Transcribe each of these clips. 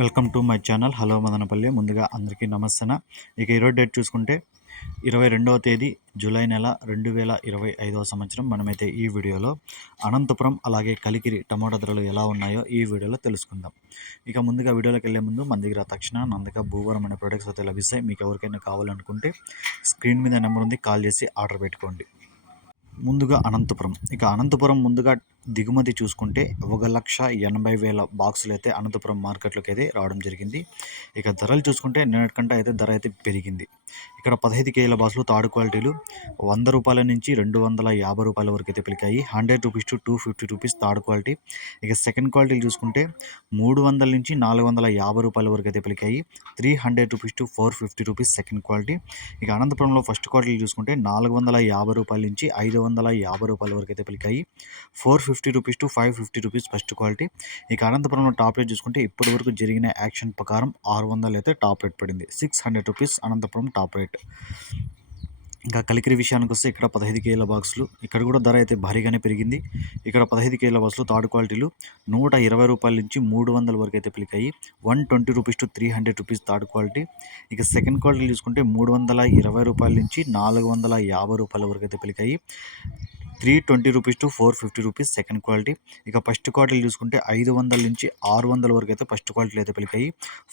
Welcome to my channel. Hello Madanapalle. ముందుగా అందరికీ నమస్తే. ఇక ఈరోజు డేట్ చూసుకుంటే 22వ తేదీ జూలై నెల 2025వ సంవత్సరం. మనమైతే ఈ వీడియోలో అనంతపురం అలాగే కలికిరి టమాటా ధరలు ఎలా ఉన్నాయో ఈ వీడియోలో తెలుసుకుందాం. ఇక ముందుగా వీడియోలోకి వెళ్ళే ముందు మన దగ్గర తక్షణ నందక భూవరం అనే ప్రొడక్ట్స్ అయితే లభిస్తాయి. మీకు ఎవరికైనా కావాలనుకుంటే స్క్రీన్ మీద నెంబర్ ఉంది, కాల్ చేసి ఆర్డర్ పెట్టుకోండి. ముందుగా అనంతపురం. ఇక అనంతపురం ముందుగా దిగుమతి చూసుకుంటే 1,80,000 బాక్సులు అయితే అనంతపురం మార్కెట్లోకి అయితే రావడం జరిగింది. ఇక ధరలు చూసుకుంటే నిన్నటికంటే అయితే ధర అయితే పెరిగింది. ఇక్కడ 15 కేజీల బాక్సులు థర్డ్ క్వాలిటీలు ₹100 నుంచి ₹250 వరకు అయితే పలికాయి. 100 rupees to 250 rupees third quality. ఇక సెకండ్ క్వాలిటీలు చూసుకుంటే 300 నుంచి ₹450 వరకు అయితే పలికాయి. 300 rupees to 450 rupees second quality. ఇక అనంతపురంలో ఫస్ట్ క్వాలిటీ చూసుకుంటే ₹450 నుంచి ₹550 వరకు అయితే పలికాయి. 450 rupees to 550 rupees first quality. ఇక అనంతపురంలో టాప్ రేట్ చూసుకుంటే ఇప్పటి వరకు జరిగిన యాక్షన్ ప్రకారం 600 అయితే టాప్ రేట్ పడింది. 600 రూపీస్ అనంతపురం టాప్ రేట్. ఇంకా కలికిరి విషయానికి వస్తే ఇక్కడ 15 కేజీల బాక్సులు, ఇక్కడ కూడా ధర అయితే భారీగానే పెరిగింది. ఇక్కడ 15 కేజీల బాక్సులు థర్డ్ క్వాలిటీలు ₹120 నుంచి 300 వరకు అయితే పలికాయి. 120 rupees to 300 rupees third quality. ఇక సెకండ్ క్వాలిటీ చూసుకుంటే ₹320 నుంచి ₹450 వరకు అయితే పలికాయి. 320 rupees to 450 rupees second quality. ఇక ఫస్ట్ క్వాలిటీ చూసుకుంటే 500 నుంచి 600 వరకు అయితే ఫస్ట్ క్వాలిటీలు అయితే పలికాయి.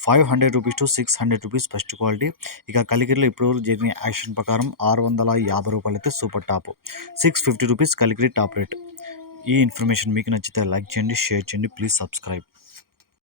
500 rupees to 600 rupees first quality. ఇక కలికిరిలో ఇప్పటివరకు జరిగిన యాక్షన్ ప్రకారం ₹650 అయితే super top. 650 rupees Kalikiri top rate. ఈ ఇన్ఫర్మేషన్ మీకు నచ్చితే లైక్ చేయండి, షేర్ చేయండి, ప్లీజ్ సబ్స్క్రైబ్.